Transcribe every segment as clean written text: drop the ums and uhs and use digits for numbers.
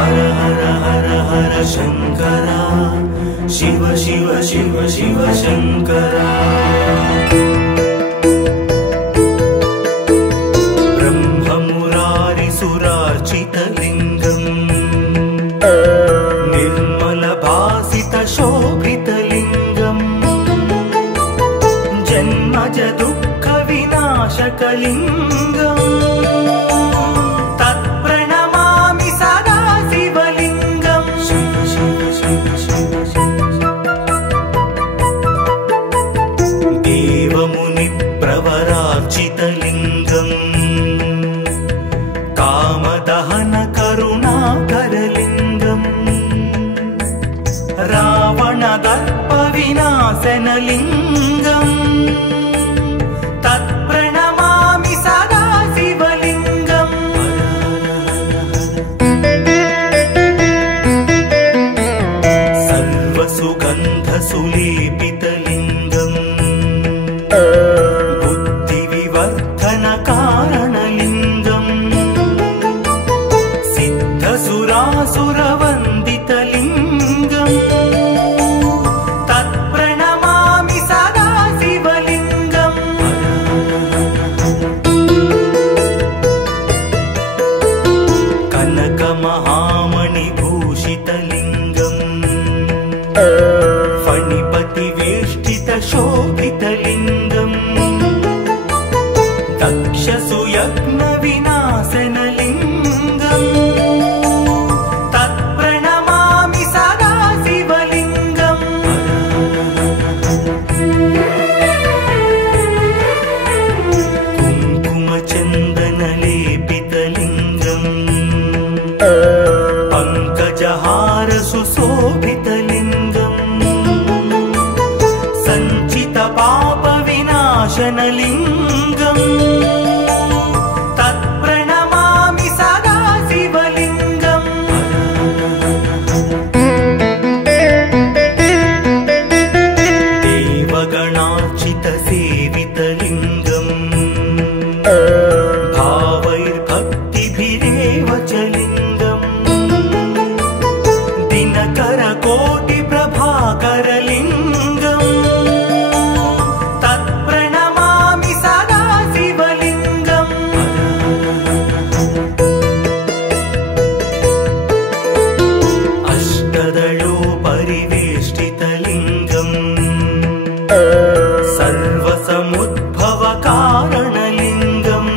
हर हर हर हर शंकरा शिव शिव शिव शिव शंकरा ब्रह्ममुरारिसुरार्चितलिङ्गम् निर्मलभासितशोभितलिङ्गम् जन्मज दुःखविनाशकलिङ्गम् तत्प्रणमामि सदा शिवलिङ्गम् शिव शिव शिव शिव देवमुनिप्रवरार्चितलिङ्गम् कामदहन करुणाकरलिङ्गम् रावणदर्पविनाशनलिङ्गम् तत्प्रणमामि सदा शिवलिङ्गम् सर्वसुगन्धसुलेपितलिङ्गम् बुद्धिविवर्धनकारणलिङ्गम् सिद्धसुरासुरवन्दितलिङ्गम् तत्प्रणमामि सदा शिवलिङ्गम् कनकमहामणिभूषितलिङ्गम् फणिपतिवेष्टितशोभितलिङ्गम् दक्षसुयज्ञविनाशनलिङ्गम् तत्प्रणमामि सदा शिवलिङ्गम् कुङ्कुमचन्दनलेपितलिङ्गम् पङ्कजहारसुशोभितलिङ्गम् सञ्चितपापविनाशनलिङ्गम् तत्प्रणमामि सदा शिवलिङ्गम् देवगणार्चितसेवितलिङ्गम् भावैर्भक्तिभिरेव च लिङ्गम् दिनकरकोटिप्रभाकरलिङ्गम् तत्प्रणमामि सदा शिवलिङ्गम् अष्टदलोपरिवेष्टितलिङ्गम् सर्वसमुद्भवकारणलिङ्गम्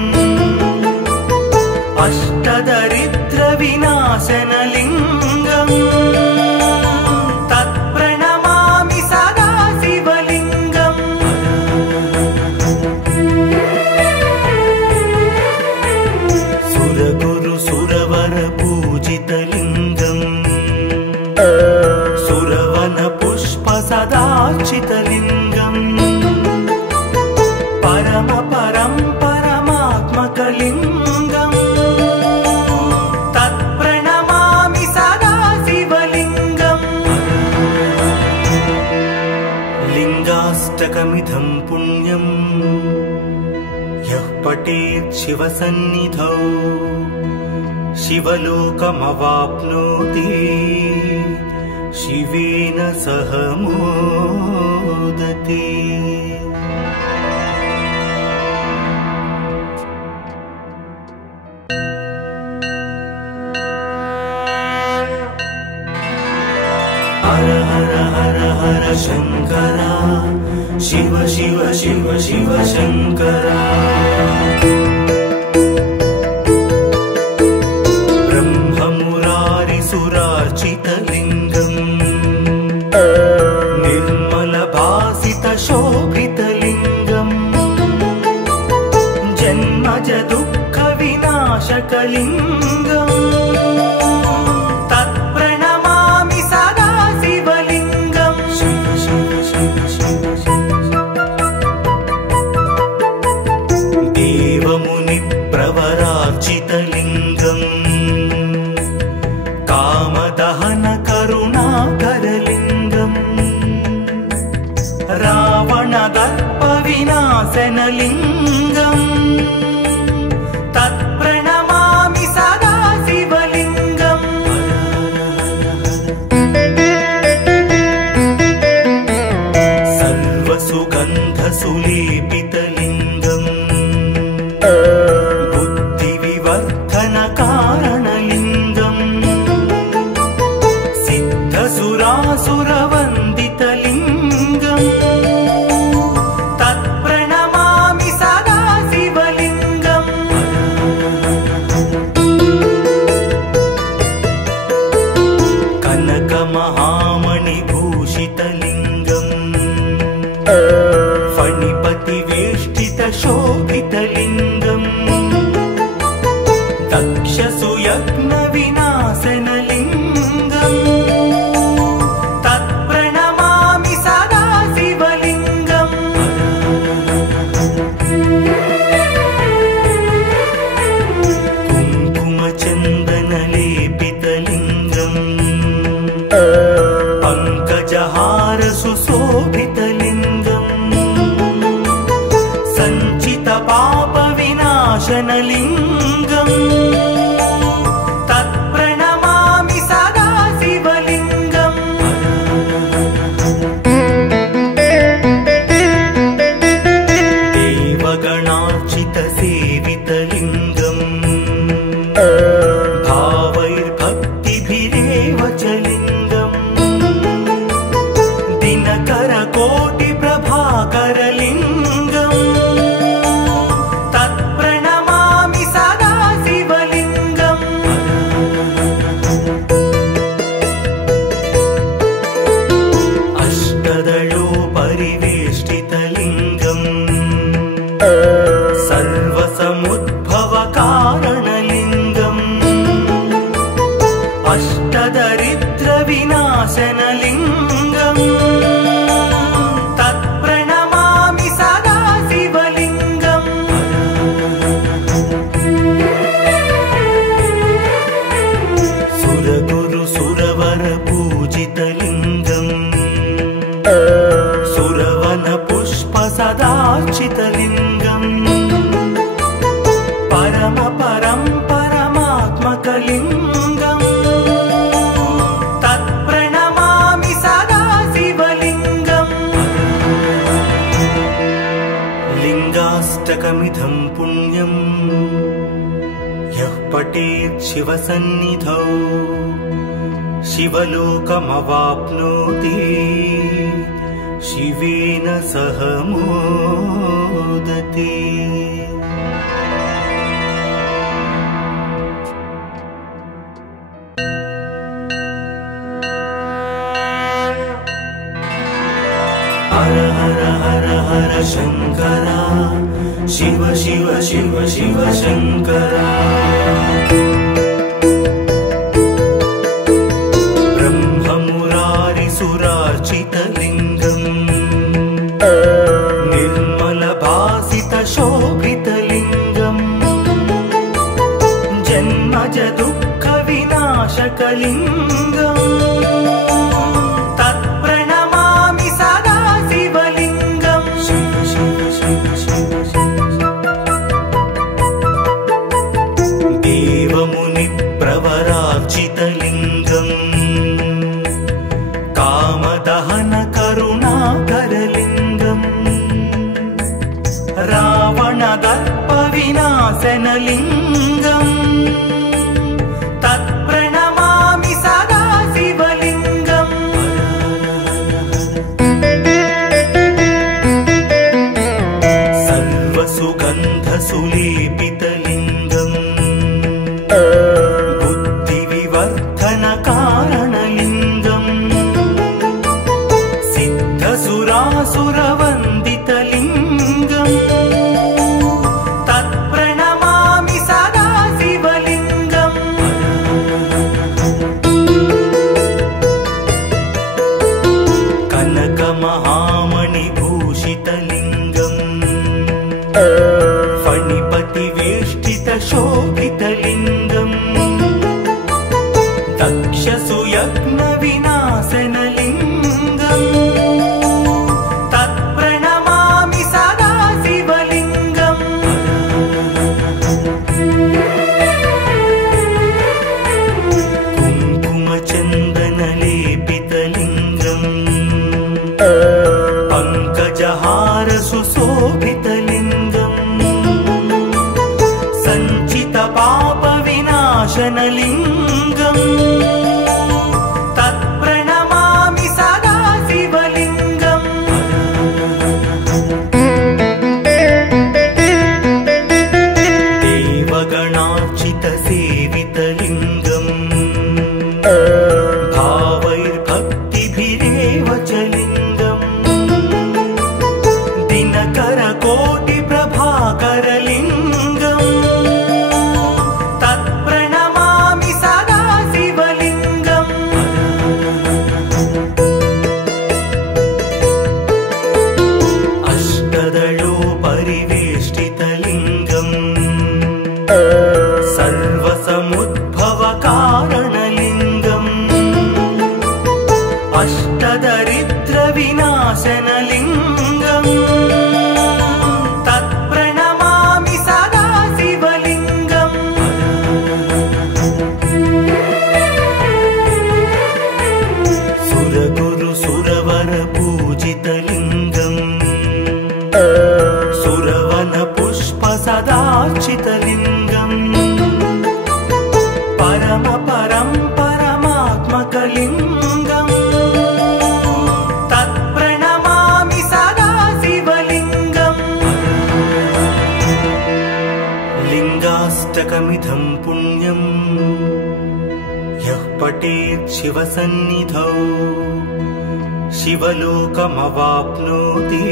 अष्टदरिद्रविनाशनलिङ्गम् तत्प्रणमामि सदा शिवलिङ्गम् सुरगुरुसुरवरपूजितलिङ्गम् सुरवनपुष्पसदार्चितलिङ्गम् परमात्मकलिङ्गम् तत्प्रणमामि सदा शिवलिङ्गम् लिङ्गाष्टकमिदं पुण्यम् यः पठेत् शिवसन्निधौ शिवलोकमवाप्नोति शिवेन सह मोदते। हर हर हर हर शंकरा शिव शिव शिव शिव शंकरा ब्रह्ममुरारिसुरार्चितलिङ्गम् निर्मलभासितशोभितलिङ्गम् जन्मज दुःखविनाशकलिङ्गम् तत्प्रणमामि सदा शिवलिङ्गम् शिव शिव शिव शिव देवमुनिप्रवरार्चितलिङ्गम् कामदहन करुणाकरलिङ्गम् रावणदर्पविनाशनलिङ्गम् तत्प्रणमामि सदा शिवलिङ्गम् शोभितलिङ्गम् दक्षसुयज्ञविनाशनलिङ्गम् तत्प्रणमामि सदा शिवलिङ्गम् कुङ्कुमचन्दनलेपितलिङ्गम् पङ्कजहार सुशोभितलिङ्गम् सञ्चितपापविनाशनलिङ्गम् तत्प्रणमामि सदा शिवलिङ्गम् देवगणार्चितसेवितलिङ्गम् भावैर्भक्तिभिरेव च लिङ्गम् दिनकरकोटिप्रभाकरलिङ्गम् तत्प्रणमामि सदा शिवलिङ्गम् अष्टदलोपरिवेष्टितलिङ्गम् सर्वसमुद्भवकारणलिङ्गम् अष्टदरिद्रविनाशनलिङ्गम् तत्प्रणमामि सदा शिवलिङ्गम् सुरगुरुसुरवरपूजितलिङ्गम् सुरवनपुष्पसदार्चितलिङ्गम् परमात्मकलिङ्गम् तत्प्रणमामि सदा शिवलिङ्गम् लिङ्गाष्टकमिदं पुण्यम् यः पठेत् शिवसन्निधौ शिवलोकमवाप्नोति शिवेन सह मोदते। हर हर हर हर शङ्करा शिव शिव शिव शिव शङ्करा ब्रह्ममुरारिसुरार्चितलिङ्गम् निर्मलभासितशोभितलिङ्गम् जन्मज दुःखविनाशकलिङ्गम् तत्प्रणमामि सदा शिवलिङ्गम् शिव शिव शिव शिव देवमुनिप्रवरार्चितलिङ्गम् कामदहनकरुणाकरलिङ्गम् रावणदर्पविनाशनलिङ्गम् तत्प्रणमामि सदा शिवलिङ्गम् सर्वसुगन्धसुलेपितलिङ्गम् बुद्धिविवर्धनकारणलिङ्गम् सिद्धसुरासुरवन्दितलिङ्गम् तत्प्रणमामि सदा शिवलिङ्गम् कनकमहामणिभूषितलिङ्गम् फणिपतिवेष्टितशोभितलिङ्गम् दक्षसुयज्ञविनाशनलिङ्गम् तत्प्रणमामि सदा शिवलिङ्गम् कुङ्कुमचन्दनलेपितलिङ्गम् पङ्कजहार सुशोभितलिङ्गम् सञ्चितपापविनाशनलिङ्गम् तत्प्रणमामि सदा शिवलिङ्गम् देवगणार्चितसेवितलिङ्गम् भावैर्भक्तिभिरेव च लिङ्गम् दिनकरकोटिप्रभाकरलिङ्गम् सर्वसमुद्भवकारणलिङ्गम् अष्टदरिद्रविनाशनलिङ्गम् तत्प्रणमामि सदा शिवलिङ्गम् सुरगुरु सुरवरपूजितलिङ्गम् सुरवनपुष्पसदार्चितलिङ्गम् परमात्मकलिङ्गम् तत्प्रणमामि सदा शिवलिङ्गम् लिङ्गाष्टकमिदं पुण्यम् यः पठेत् शिवसन्निधौ शिवलोकमवाप्नोति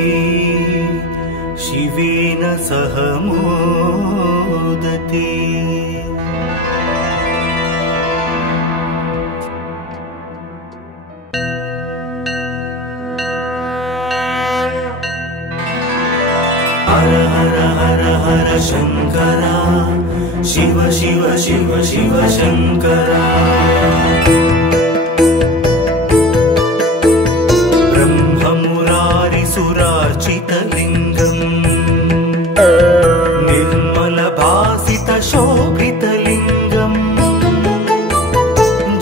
शिवेन सह मोदते। हर हर हर हर शंकरा शिव शिव शिव शिव शंकरा ब्रह्ममुरारिसुरार्चितलिङ्गम् निर्मलभासितशोभितलिङ्गम्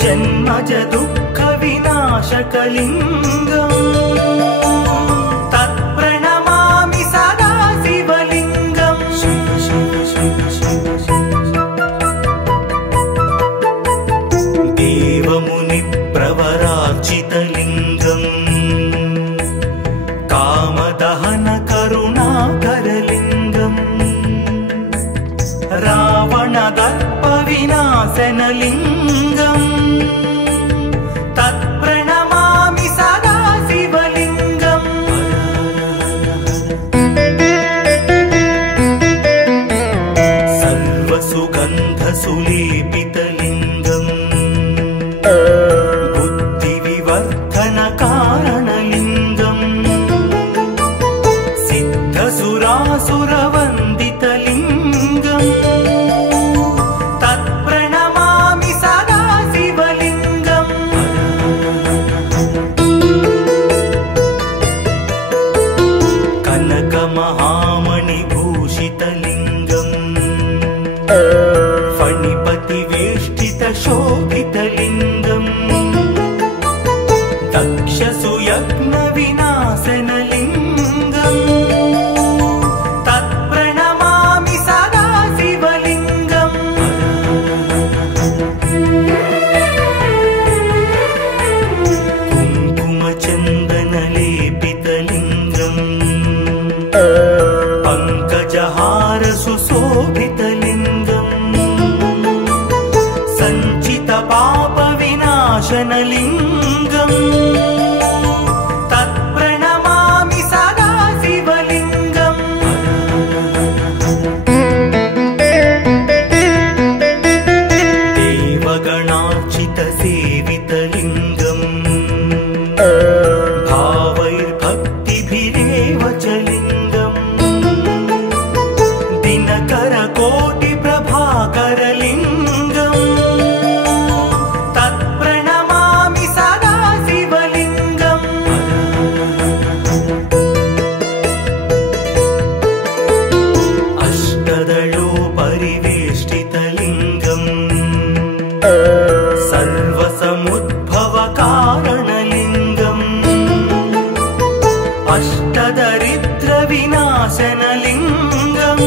जन्मज दुःखविनाशकलिङ्गम् तत्प्रणमामि सदा शिवलिङ्गम् शिव शिव शिव शिव देवमुनिप्रवरार्चितलिङ्गम् कामदहन करुणाकरलिङ्गम् रावणदर्पविनाशनलिङ्गम् तत्प्रणमामि सदा शिवलिङ्गम् सर्वसुगन्धसुलेपितलिङ्गम् बुद्धिविवर्धनकारणलिङ्गम् सिद्धसुरासुरवन्दितलिङ्गम् तत्प्रणमामि सदा शिवलिङ्गम् कनकमहामणिभूषितलिङ्गम् फणिपतिवेष्टितशोभितलिङ्गम् दक्षसुयज्ञविनाशनलिङ्गम् तत्प्रणमामि सदा शिवलिङ्गम् कुङ्कुमचन्दनलेपितलिङ्गम् पङ्कजहारसुशोभितलिङ्गम् सञ्चितपापविनाशनलिङ्गम् तत्प्रणमामि सदा शिवलिङ्गम् देवगणार्चितसेवितलिङ्गम् भावैर्भक्तिभिरेव च लिङ्गम् दिनकरकोटिप्रभाकरलिङ्गम् तत्प्रणमामि सदा शिवलिङ्गम् अष्टदलोपरिवेष्टितलिङ्गम् सर्वसमुद्भवकारणलिङ्गम् अष्टदरिद्रविनाशनलिङ्गम्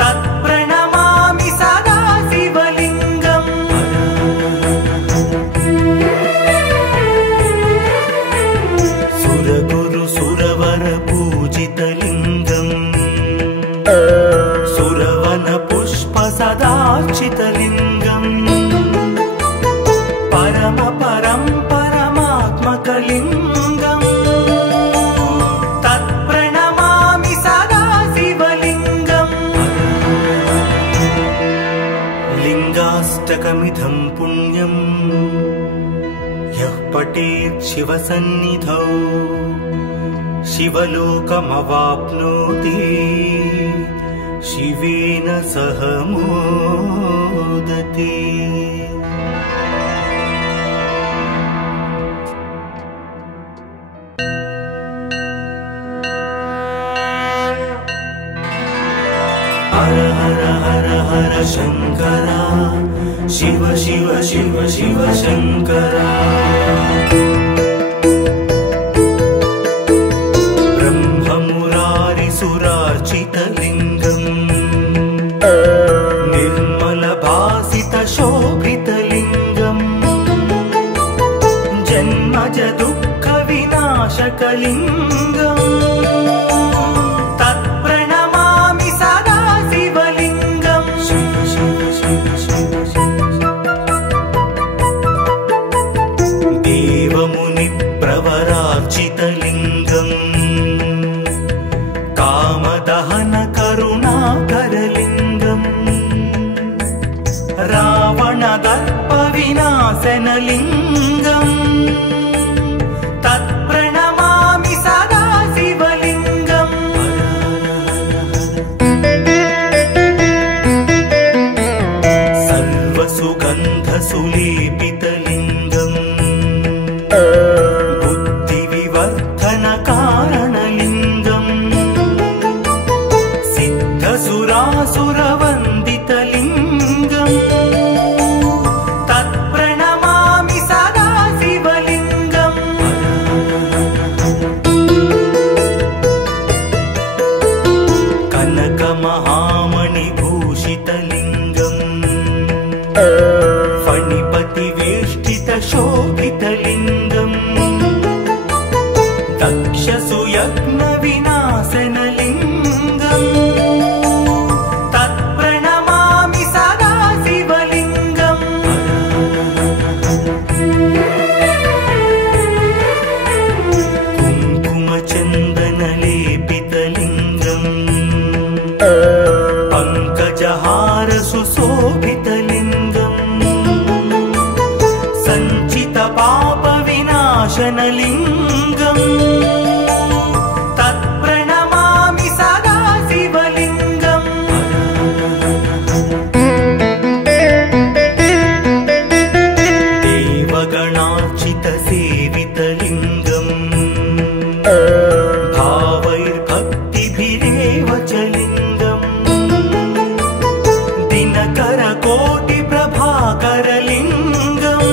तत्प्रणमामि सदा शिवलिङ्गम् सुरगुरु सुरवरपूजितलिङ्गम् सुरवनपुष्पसदार्चितलिङ्गम् परमात्मकलिङ्गम् तत्प्रणमामि सदा शिवलिङ्गम् लिङ्गाष्टकमिदं पुण्यम् यः पठेत् शिवसन्निधौ शिवलोकमवाप्नोति शिवेन सह मोदते। हर हर हर हर शंकरा, शिव शिव शिव शिव शंकरा। ब्रह्ममुरारिसुरार्चितलिङ्गम्, निर्मलभासितशोभितलिङ्गम्, जन्मज दुःखविनाशकलिङ्गम्, तत्प्रणमामि सदा शिवलिङ्गम्। शिव शिव शिव शिव देवमुनिप्रवरार्चितलिङ्गम्, कामदहन करुणाकरलिङ्गम्, रावणदर्पविनाशनलिङ्गम्, तत्प्रणमामि सदा शिवलिङ्गम्। सर्वसुगन्धसुलेपितलिङ्गम्, बुद्धिविवर्धनकारणलिङ्गम्, सिद्धसुरासुरवन्दितलिङ्गम्, तत्प्रणमामि सदा शिवलिङ्गम्। कनकमहामणिभूषितलिङ्गम्, फणिपतिवेष्टितशोभितलिङ्गम्, दक्षसुयज्ञविनाशनलिङ्गम्, तत्प्रणमामि सदा शिवलिङ्गम्। कुङ्कुमचन्दनलेपितलिङ्गम्, पङ्कजहारसुशोभितलिङ्गम्, सञ्चितपापविनाशनलिङ्गम्, तत्प्रणमामि सदा शिवलिङ्गम्। देवगणार्चितसेवितलिङ्गम्, भावैर्भक्तिभिरेव च लिङ्गम्, दिनकरकोटिप्रभाकरलिङ्गम्,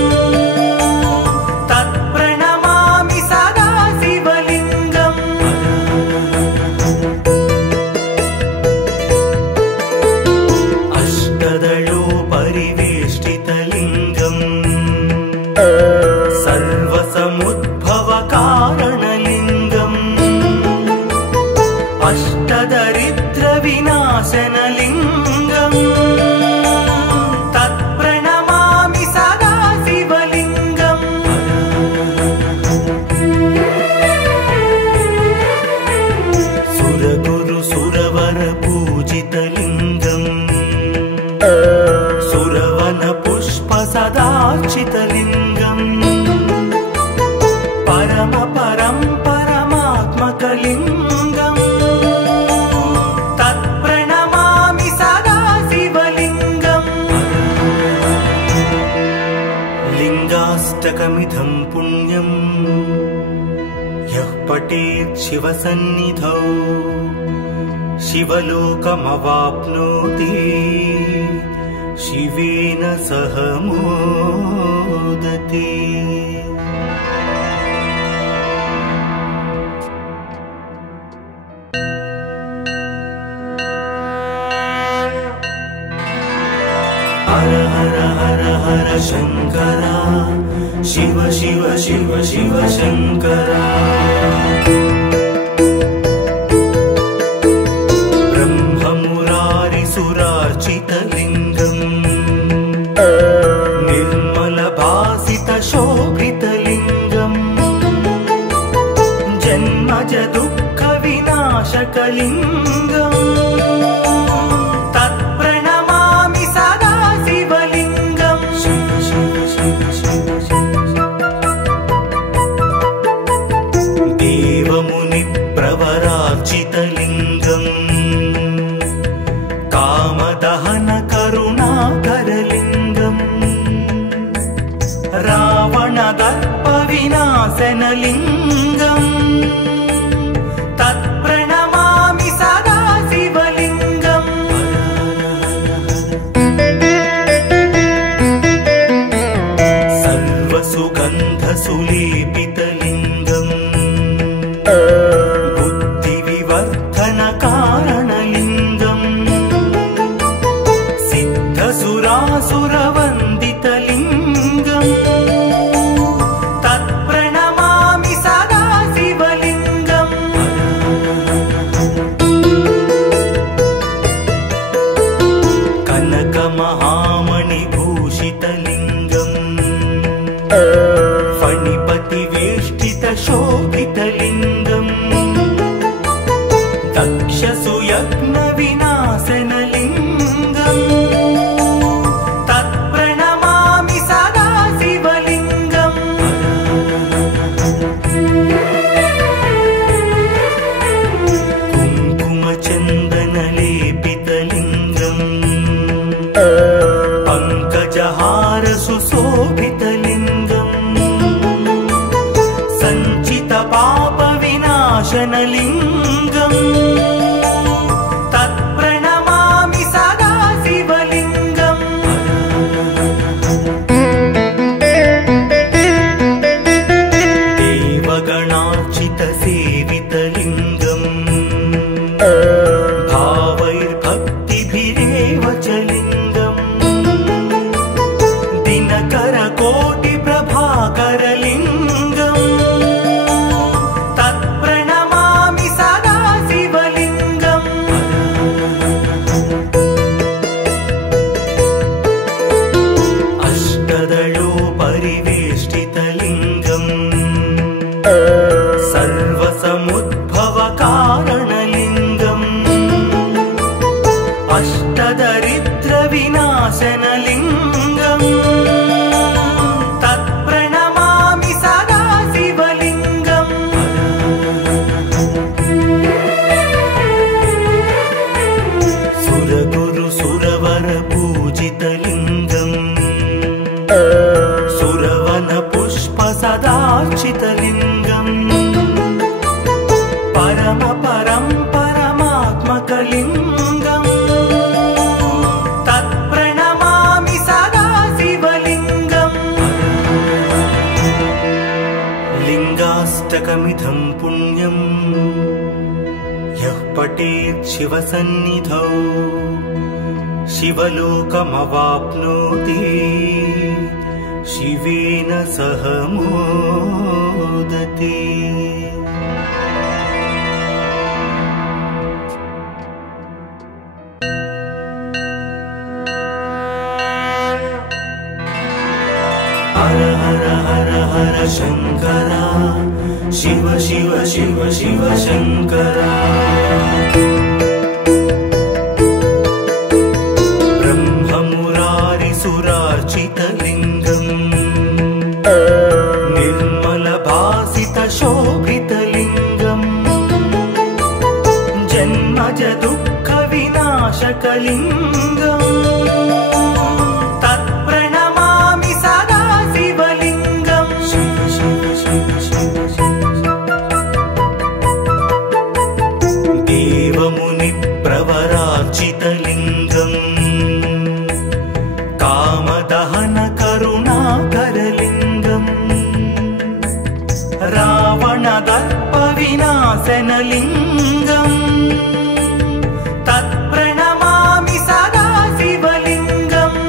तत्प्रणमामि सदा शिवलिङ्गम्। अष्टदलोपरिवेष्टितलिङ्गम्, सर्वसमुद्भवकारणलिङ्गम्, अष्टदरिद्रविनाशनलिङ्गम्, तत्प्रणमामि सदा शिवलिङ्गम्। सुरगुरुसुरवरपूजितलिङ्गम्, सुरवनपुष्पसदार्चितलिङ्गम्, परमात्मकलिङ्गम्, तत्प्रणमामि सदा शिवलिङ्गम्। लिङ्गाष्टकमिदं पुण्यम्, यः पठेत् शिवसन्निधौ शिवलोकमवाप्नोति, शिवेन सह मोदते। हर हर हर हर शंकरा, शिव शिव शिव शिव शंकरा। ब्रह्ममुरारिसुरार्चितलिङ्गम्, निर्मलभासितशोभितलिङ्गम्, जन्मज दुःखविनाशकलिङ्गम्, तत्प्रणमामि सदा शिवलिङ्गम्। शिव शिव शिव शिव देवमुनिप्रवरार्चितलिङ्गम्, कामदहन करुणाकरलिङ्गम् रावणदर्पविनाशनलिङ्गम् तत्प्रणमामि सदा शिवलिङ्गम् सर्वसुगन्धसुलेपितलिङ्गम् बुद्धिविवर्धनकारणलिङ्गम् सिद्धसुरासुरवन्दितलिङ्गम् तत्प्रणमामि सदा शिवलिङ्गम् कनकमहामणिभूषितलिङ्गम् फणिपतिवेष्टितशोभितलिङ्गम् दक्षसुयज्ञविनाशनलिङ्गम् तत्प्रणमामि सदा शिवलिङ्गम् कुङ्कुमचन्दनलेपितलिङ्गम् पङ्कजहारसुशोभितलिङ्गम् सञ्चितपापविनाशनलिङ्गम् तत्प्रणमामि सदा शिवलिङ्गम् देवगणार्चितसेवितलिङ्गम् भावैर्भक्तिभिरेव च लिङ्गम् दिनकरकोटिप्रभाकरलिङ्गम् तत्प्रणमामि सदा शिवलिङ्गम् अष्टदलोपरिवेष्टितलिङ्गम् सर्वसमुद्भवकारणलिङ्गम् अष्टदरिद्रविनाशनलिङ्गम् तत्प्रणमामि सदा शिवलिङ्गम् सुरगुरुसुरवरपूजितलिङ्गम् सुरवनपुष्पसदार्चितलिङ्गम् परमात्मकलिङ्गम् तत्प्रणमामि सदा शिवलिङ्गम् लिङ्गाष्टकमिदं पुण्यम् यः पठेत् शिवसन्निधौ शिवलोकमवाप्नोति शिवेन सह मोदते। हर हर हर हर शङ्करा शिव शिव शिव शिव शङ्करा ब्रह्ममुरारिसुरार्चितलिङ्गम् निर्मलभासितशोभितलिङ्गम् जन्मज दुःखविनाशकलिङ्गम् तत्प्रणमामि सदा शिवलिङ्गम् शिव शिव शिव शिव देवमुनिप्रवरार्चितलिङ्गम् कामदहन करुणाकरलिङ्गम् रावणदर्पविनाशनलिङ्गम् तत्प्रणमामि सदा शिवलिङ्गम्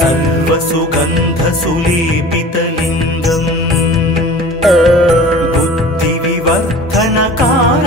सर्वसुगन्धसुलेपितलिङ्गम् बुद्धिविवर्धनकारणलिङ्गम्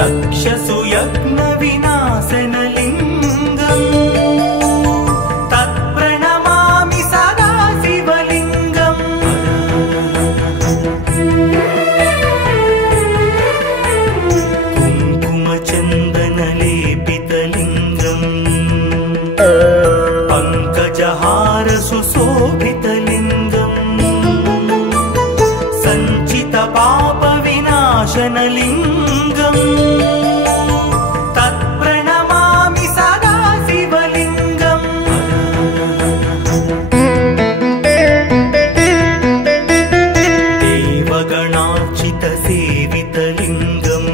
दक्षसुयज्ञविनाशनलिङ्गम् तत्प्रणमामि सदा शिवलिङ्गम् कुङ्कुमचन्दनलेपितलिङ्गम् पङ्कजहार सुशोभितलिङ्गम् सञ्चितपापविनाशनलिङ्गम् तत्प्रणमामि सदा शिवलिङ्गम् देवगणार्चितसेवितलिङ्गम्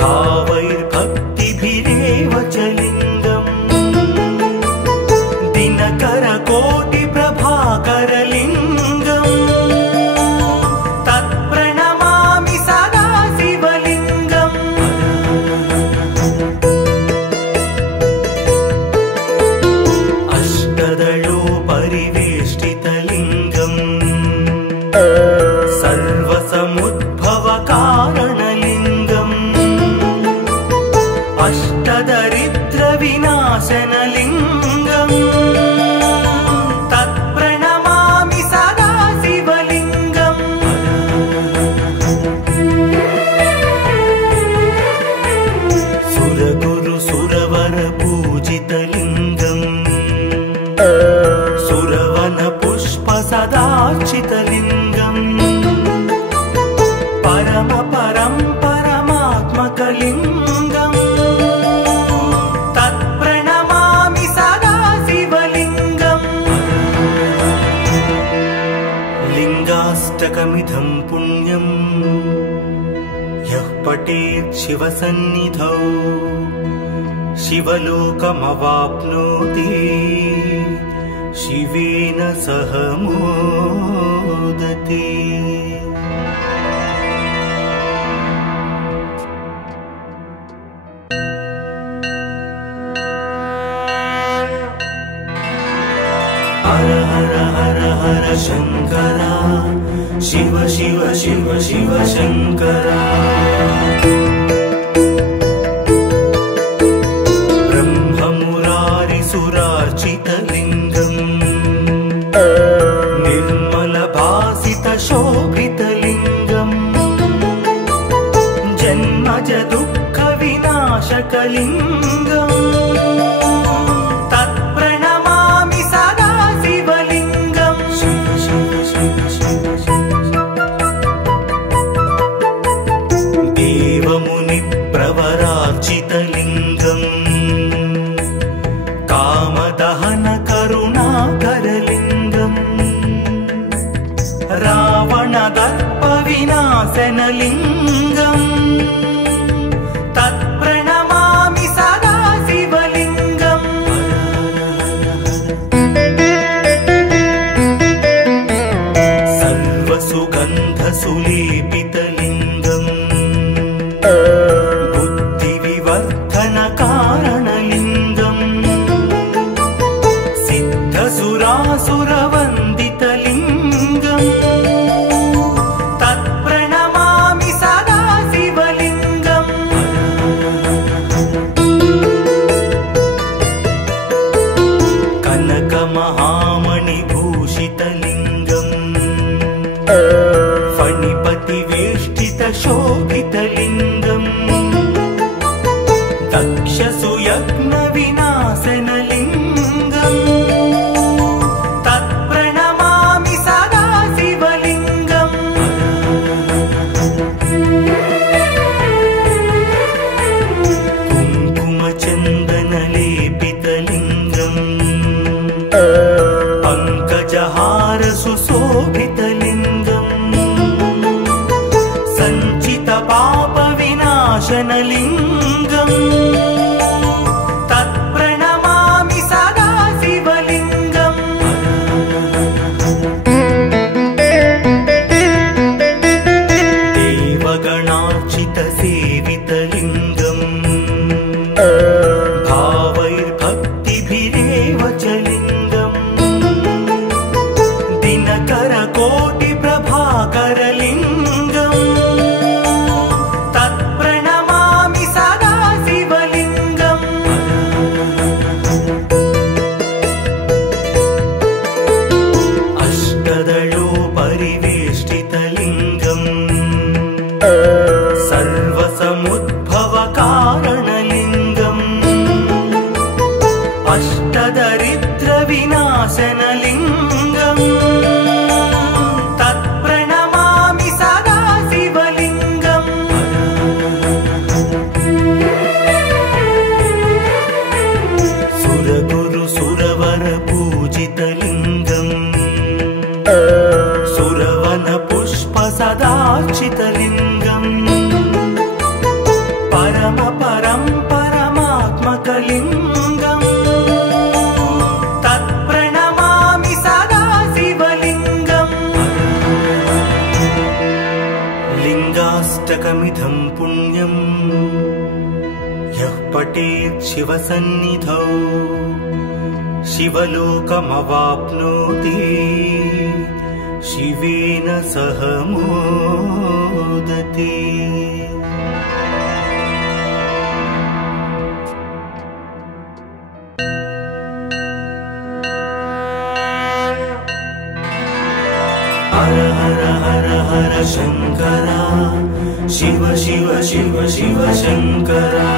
भावैर्भक्तिभिरेव च लिङ्गम् दिनकरकोटिप्रभाकरलिङ्गम् तत्प्रणमामि सदा शिवलिङ्गम् अष्टदलोपरिवेष्टितलिङ्गम् सर्वसमुद्भवकारणलिङ्गम् अष्टदरिद्रविनाशनलिङ्गम् तत्प्रणमामि सदा शिवलिङ्गम् सुरगुरुसुरवरपूजितलिङ्गम् सुरवनपुष्पसदार्चितलिङ्गम् परमात्मकलिङ्गम् तत्प्रणमामि सदा शिवलिङ्गम् लिङ्गाष्टकमिदं पुण्यम् यः पठेत् शिवसन्निधौ शिवलोकमवाप्नोति शिवेन सह मोदते। हर हर हर हर शंकरा शिव शिव शिव शिव शंकरा ब्रह्ममुरारिसुरार्चितलिङ्गम् निर्मलभासितशोभितलिङ्गम् जन्मज दुःखविनाशकलिङ्गम् तत्प्रणमामि सदा शिवलिङ्गम् शिव शिव शिव शिव देवमुनिप्रवरार्चितलिङ्गम् कामदहनकरुणाकरलिङ्गम् रावणदर्पविनाशनलिङ्गम् तत्प्रणमामि सदा शिवलिङ्गम् सर्वसुगन्धसुलेपितलिङ्गम् बुद्धिविवर्धनकारणलिङ्गम् सिद्धसुरासुरवन्दितलिङ्गम् तत्प्रणमामि सदा शिवलिङ्गम् कनकमहामणिभूषितलिङ्गम् फणिपतिवेष्टितशोभितलिङ्गम् दक्षसुयज्ञविनाशनलिङ्गम् तत्प्रणमामि सदा शिवलिङ्गम् कुङ्कुमचन्दनलेपितलिङ्गम् पङ्कजहार सुशोभितलिङ्गम् सञ्चितपापविनाशनलिङ्गम् तत्प्रणमामि सदा शिवलिङ्गम् देवगणार्चितसेवितलिङ्गम् भावैर्भक्तिभिरेव च लिङ्गम् दिनकरकोटिप्रभाकरलिङ्गम् तत् सर्वसमुद्भवकारणलिङ्गम् अष्टदरिद्रविनाशनलिङ्गम् तत्प्रणमामि सदा शिवलिङ्गम् सुरगुरु सुरवर पूजितलिङ्गम् सुरवन पुष्प सदार्चितलिङ्गम् परम परं परमात्मकलिङ्गम् तत्प्रणमामि सदा शिवलिङ्गम् लिङ्गाष्टकमिदं पुण्यम् यः पठेत् शिवसन्निधौ शिवलोकमवाप्नोति शिवेन सह मोदते। हर हर हर हर शंकरा शिव शिव शिव शिव शंकरा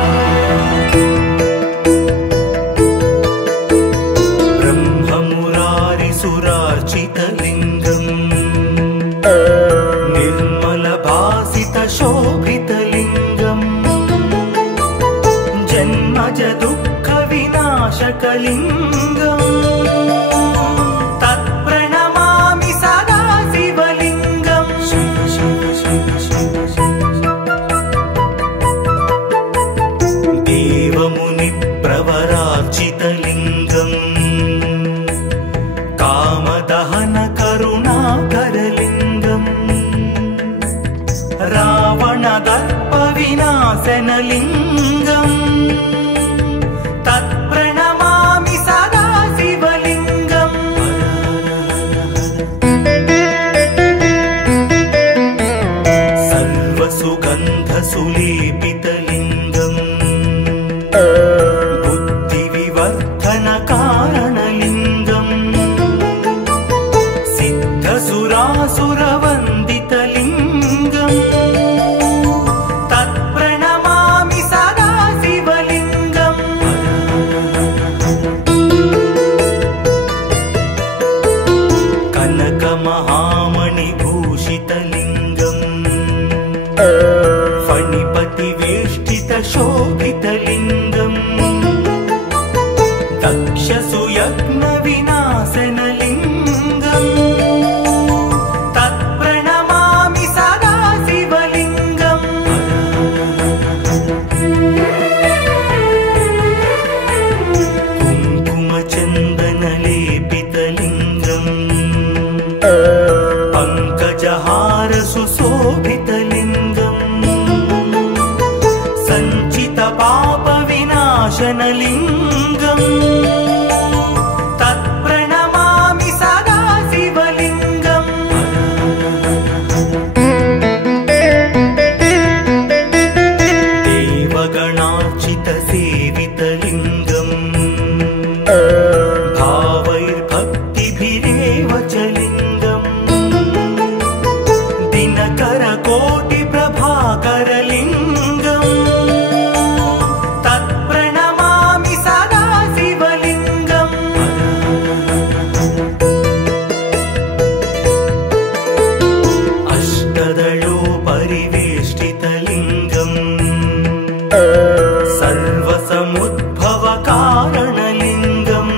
ब्रह्ममुरारिसुरार्चितलिङ्गम् निर्मलभासितशोभितलिङ्गम् जन्मज दुःखविनाशकलिङ्गम् तत्प्रणमामि सदा शिवलिङ्गम् शिव शिव शिव शिव देवमुनिप्रवरार्चितलिङ्गम् कामदहन करुणाकरलिङ्गम् रावणदर्पविनाशनलिङ्गम् तत्प्रणमामि सदा शिवलिङ्गम् सर्वसुगन्धसुलेपितलिङ्गम् बुद्धिविवर्धनकारणलिङ्गम् सिद्धसुरासुरवन्दितलिङ्गम् तत्प्रणमामि सदा शिवलिङ्गम् कनकमहामणिभूषितलिङ्गम् फणिपतिवेष्टितशोभितलिङ्गम् दक्षसुयज्ञविनाशनलिङ्गम् तत्प्रणमामि सदा शिवलिङ्गम् कुङ्कुमचन्दनलेपितलिङ्गम् पङ्कजहारसुशोभितलिङ्गम् सञ्चितपापविनाशनलिङ्गम् तत्प्रणमामि सदा शिवलिङ्गम् देवगणार्चितसेवितलिङ्गम् भावैर्भक्तिभिरेव च लिङ्गम् दिनकरकोटिप्रभाकरलिङ्गम् तत्प्रणमामि सदा शिवलिङ्गम् अष्टदलोपरिवेष्टितलिङ्गम् सर्वसमुद्भवकारणलिङ्गम्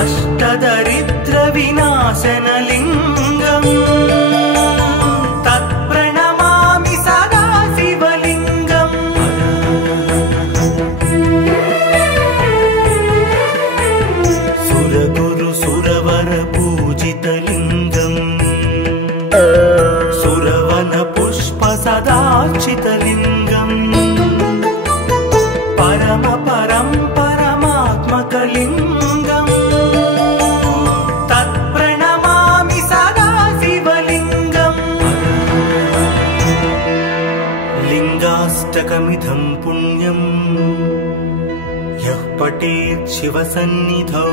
अष्टदरिद्रविनाशनलिङ्गम् तत्प्रणमामि सदा शिवलिङ्गम् सुरगुरु सुरवर पूजितलिङ्गम् सुरवन पुष्प सदार्चितलिङ्गम् परम परं परमात्मकलिङ्गम् तत्प्रणमामि सदा शिवलिङ्गम् लिङ्गाष्टकमिदं पुण्यम् यः पठेत् शिवसन्निधौ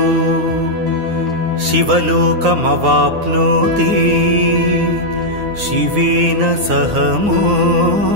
शिवलोकमवाप्नोति शिवेन सह मोदते।